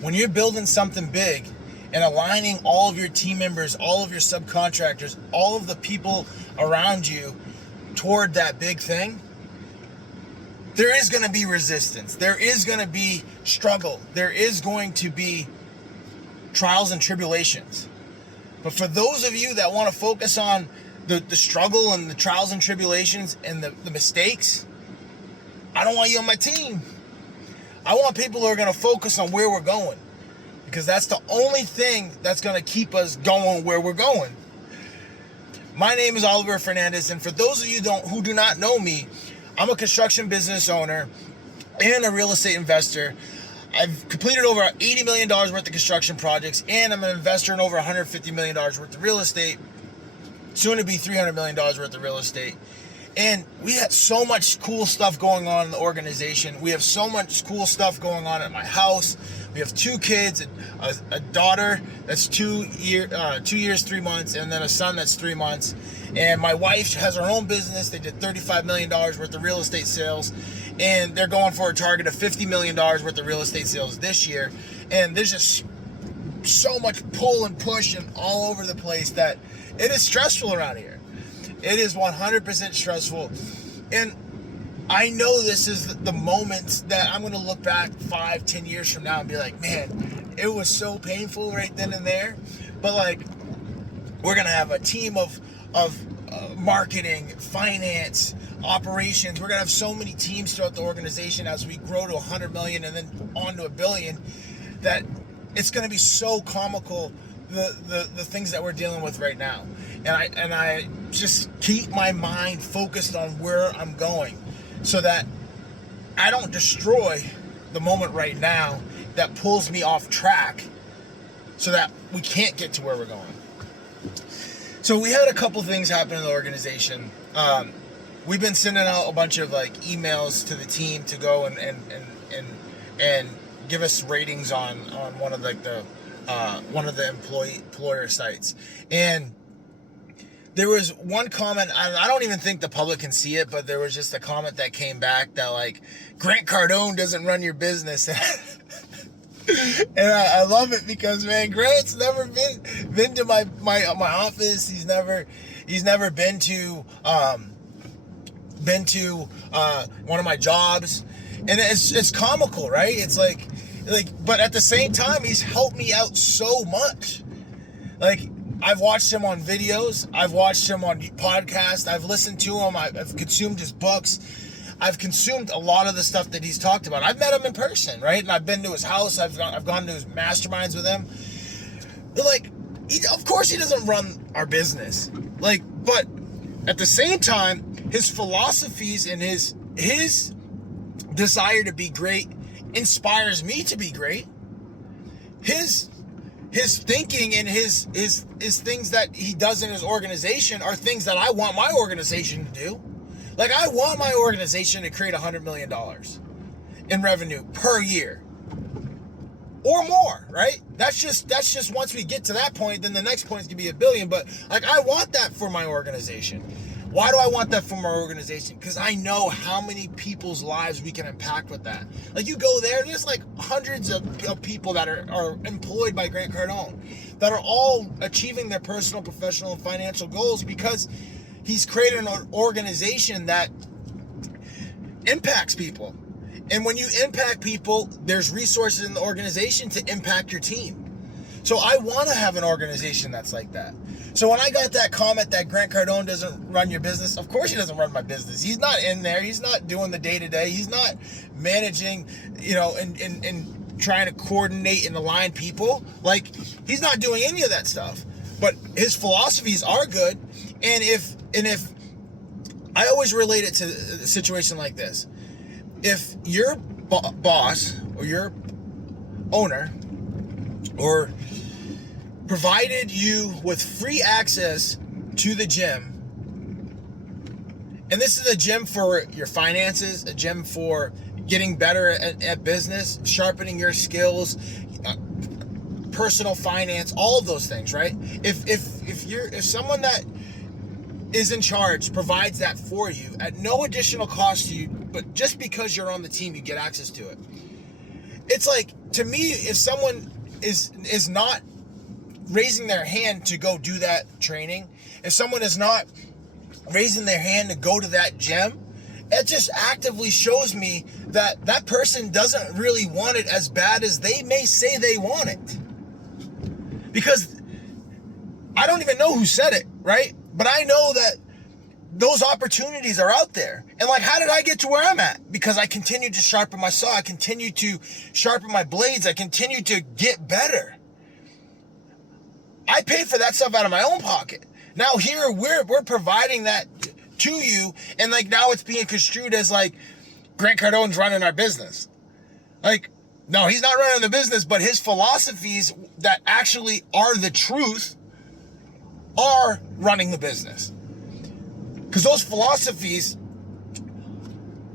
when you're building something big and aligning all of your team members, all of your subcontractors, all of the people around you toward that big thing, there is going to be resistance. There is going to be struggle. There is going to be trials and tribulations. But for those of you that want to focus on the struggle and the trials and tribulations and the mistakes, I don't want you on my team. I want people who are going to focus on where we're going, because that's the only thing that's going to keep us going where we're going. My name is Oliver Fernandez, and for those of you who do not know me, I'm a construction business owner and a real estate investor. I've completed over $80 million worth of construction projects, and I'm an investor in over $150 million worth of real estate, soon to be $300 million worth of real estate. And we have so much cool stuff going on in the organization. We have so much cool stuff going on at my house. We have 2 kids, a daughter that's 2 years, 3 months, and then a son that's 3 months. And my wife has her own business. They did $35 million worth of real estate sales, and they're going for a target of $50 million worth of real estate sales this year. And there's just so much pull and push and all over the place that it is stressful around here. It is 100% stressful. And I know this is the moment that I'm going to look back 5-10 years from now and be like, man, it was so painful right then and there. But like, we're going to have a team of marketing, finance, operations. We're going to have so many teams throughout the organization as we grow to 100 million and then on to $1 billion, that it's going to be so comical, the things that we're dealing with right now. And I just keep my mind focused on where I'm going, so that I don't destroy the moment right now that pulls me off track, so that we can't get to where we're going. So we had a couple things happen in the organization. We've been sending out a bunch of like emails to the team to go and give us ratings on one of like the employer sites. And there was one comment, I don't even think the public can see it, but there was just a comment that came back that like, Grant Cardone doesn't run your business. And I love it because, man, Grant's never been to my office. He's never been to one of my jobs, and it's comical, right? It's like, but at the same time, he's helped me out so much. Like, I've watched him on videos, I've watched him on podcasts, I've listened to him, I've consumed his books. I've consumed a lot of the stuff that he's talked about. I've met him in person, right? And I've been to his house. I've gone to his masterminds with him. But like, of course he doesn't run our business. Like, but at the same time, his philosophies and his desire to be great inspires me to be great. His thinking and his things that he does in his organization are things that I want my organization to do. Like, I want my organization to create $100 million in revenue per year or more, right? That's just once we get to that point, then the next point is going to be $1 billion. But like, I want that for my organization. Why do I want that for my organization? Because I know how many people's lives we can impact with that. Like, you go there's like hundreds of people that are employed by Grant Cardone that are all achieving their personal, professional, and financial goals because he's created an organization that impacts people. And when you impact people, there's resources in the organization to impact your team. So I want to have an organization that's like that. So when I got that comment that Grant Cardone doesn't run your business, of course he doesn't run my business. He's not in there. He's not doing the day-to-day. He's not managing, and trying to coordinate and align people. Like, he's not doing any of that stuff. But his philosophies are good. And if I always relate it to a situation like this. If your boss or your owner or provided you with free access to the gym, and this is a gym for your finances, a gym for getting better at business, sharpening your skills, personal finance, all of those things, right? If someone that is in charge provides that for you at no additional cost to you, but just because you're on the team, you get access to it. It's like, to me, if someone is not raising their hand to go do that training, if someone is not raising their hand to go to that gym, it just actively shows me that that person doesn't really want it as bad as they may say they want it. Because I don't even know who said it, right? But I know that those opportunities are out there. And like, how did I get to where I'm at? Because I continued to sharpen my saw. I continued to sharpen my blades. I continued to get better. I paid for that stuff out of my own pocket. Now here we're providing that to you, and like now it's being construed as like Grant Cardone's running our business. Like, no, he's not running the business, but his philosophies that actually are the truth are running the business. Because those philosophies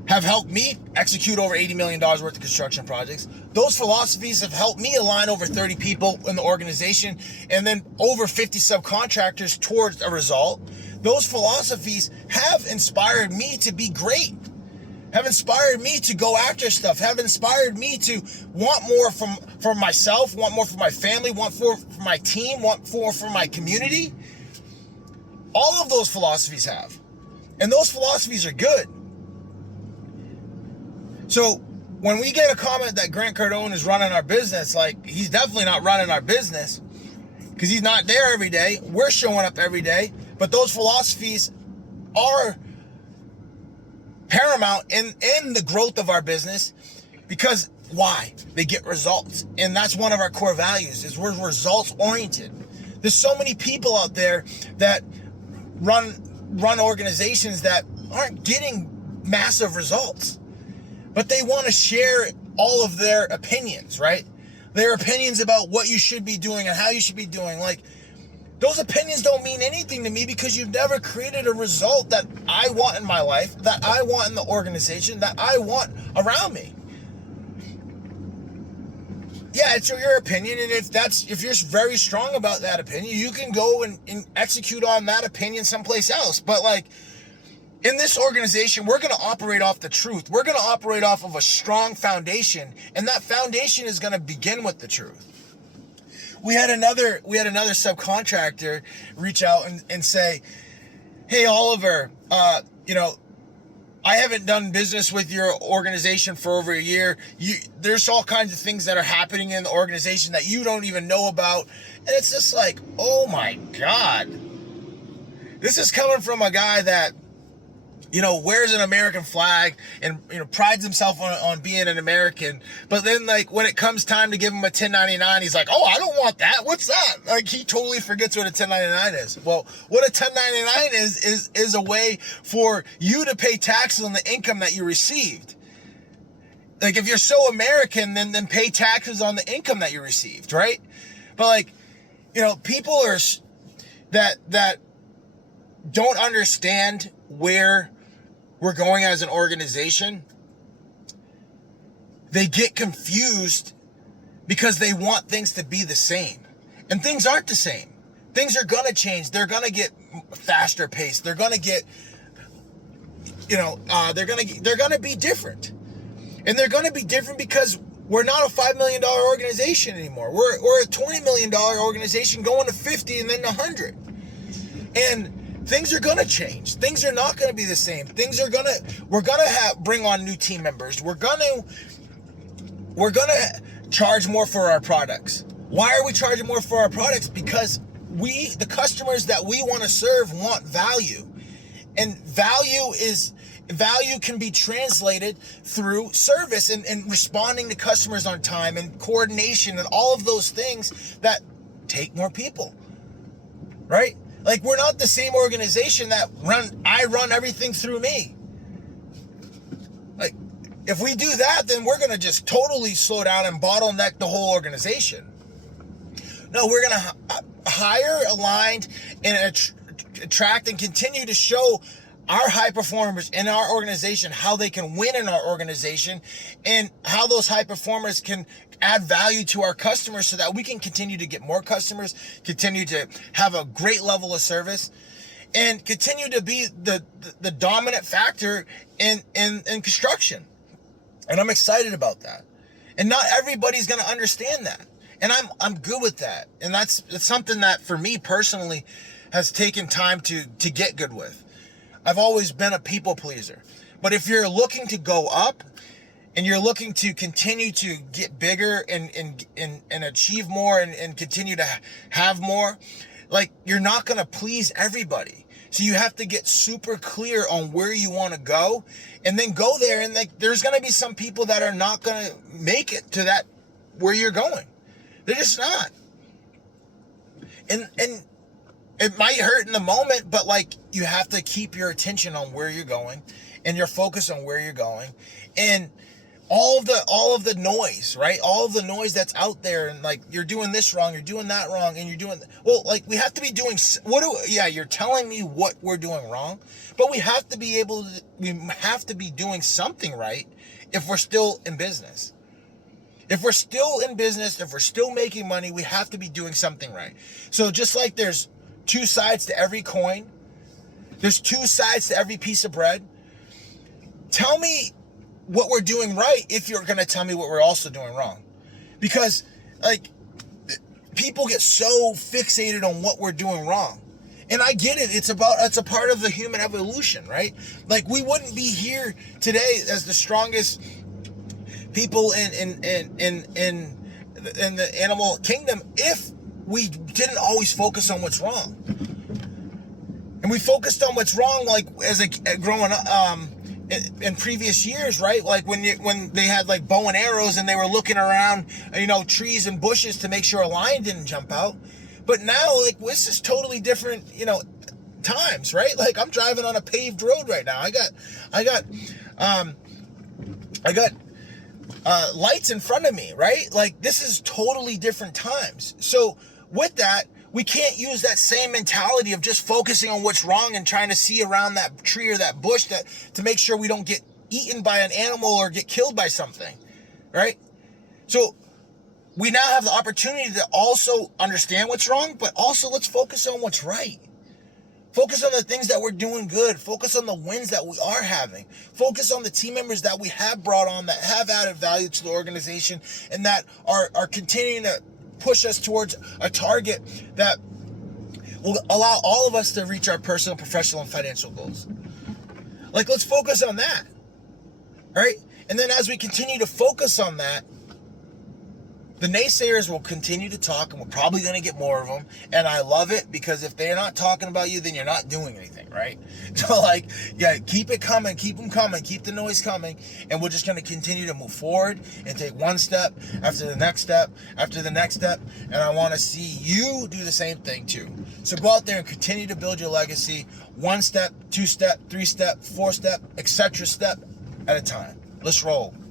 have helped me execute over $80 million worth of construction projects. Those philosophies have helped me align over 30 people in the organization and then over 50 subcontractors towards a result. Those philosophies have inspired me to be great, have inspired me to go after stuff, have inspired me to want more from myself, want more for my family, want more for my team, want more for my community. All of those philosophies have. And those philosophies are good. So when we get a comment that Grant Cardone is running our business, like, he's definitely not running our business because he's not there every day. We're showing up every day. But those philosophies are paramount in the growth of our business because why? They get results. And that's one of our core values, is we're results oriented. There's so many people out there that run organizations that aren't getting massive results, but they want to share all of their opinions, right? Their opinions about what you should be doing and how you should be doing. Like, those opinions don't mean anything to me because you've never created a result that I want in my life, that I want in the organization, that I want around me. Yeah, it's your opinion, and if you're very strong about that opinion, you can go and execute on that opinion someplace else. But like, in this organization, we're going to operate off the truth. We're going to operate off of a strong foundation, and that foundation is going to begin with the truth. We had another subcontractor reach out and say, "Hey, Oliver, I haven't done business with your organization for over a year. There's all kinds of things that are happening in the organization that you don't even know about." And it's just like, oh my God. This is coming from a guy that, wears an American flag and, prides himself on being an American. But then, like, when it comes time to give him a 1099, he's like, "Oh, I don't want that. What's that?" Like, he totally forgets what a 1099 is. Well, what a 1099 is a way for you to pay taxes on the income that you received. Like, if you're so American, then pay taxes on the income that you received, right? But like, people are that don't understand where we're going as an organization. They get confused because they want things to be the same. And things aren't the same. Things are going to change. They're going to get faster paced. They're going to get, they're going to be different. And they're going to be different because we're not a $5 million organization anymore. We're a $20 million organization going to 50 and then 100. And things are going to change. Things are not going to be the same. We're going to bring on new team members. We're going to charge more for our products. Why are we charging more for our products? Because the customers that we want to serve want value. And value can be translated through service and responding to customers on time and coordination and all of those things that take more people, right? Like, we're not the same organization that I run everything through me. Like, if we do that, then we're going to just totally slow down and bottleneck the whole organization. No, we're going to hire, aligned, and attract and continue to show our high performers in our organization how they can win in our organization and how those high performers can add value to our customers so that we can continue to get more customers, continue to have a great level of service, and continue to be the dominant factor in construction. And I'm excited about that. And not everybody's going to understand that. And I'm good with that. And that's something that for me personally has taken time to get good with. I've always been a people pleaser. But if you're looking to go up and you're looking to continue to get bigger and achieve more and continue to have more, like, you're not going to please everybody. So you have to get super clear on where you want to go, and then go there. And like, there's going to be some people that are not going to make it to that where you're going. They're just not. And it might hurt in the moment, but like, you have to keep your attention on where you're going and your focus on where you're going. And all of the noise, right? All of the noise that's out there, and like, you're doing this wrong, you're doing that wrong, and you're doing, well, like, we have to be doing, you're telling me what we're doing wrong, but we have to be doing something right if we're still in business. If we're still in business, if we're still making money, we have to be doing something right. So just like there's two sides to every coin, there's two sides to every piece of bread. Tell me what we're doing right if you're going to tell me what we're also doing wrong. Because, like, people get so fixated on what we're doing wrong. And I get it. It's a part of the human evolution, right? Like, we wouldn't be here today as the strongest people in the animal kingdom if we didn't always focus on what's wrong. And we focused on what's wrong, like, growing up, in previous years, right? Like when they had like bow and arrows and they were looking around, trees and bushes to make sure a lion didn't jump out. But now, like, this is totally different, times, right? Like, I'm driving on a paved road right now. I got lights in front of me, right? Like, this is totally different times. So with that, we can't use that same mentality of just focusing on what's wrong and trying to see around that tree or that bush to make sure we don't get eaten by an animal or get killed by something, right? So we now have the opportunity to also understand what's wrong, but also let's focus on what's right. Focus on the things that we're doing good. Focus on the wins that we are having. Focus on the team members that we have brought on that have added value to the organization and that are continuing to push us towards a target that will allow all of us to reach our personal, professional, and financial goals. Like, let's focus on that, right? And then as we continue to focus on that, the naysayers will continue to talk, and we're probably going to get more of them. And I love it, because if they're not talking about you, then you're not doing anything, right? So, like, yeah, keep it coming, keep them coming, keep the noise coming. And we're just going to continue to move forward and take one step after the next step after the next step. And I want to see you do the same thing too. So go out there and continue to build your legacy, one step, two step, three step, four step, etc. step at a time. Let's roll.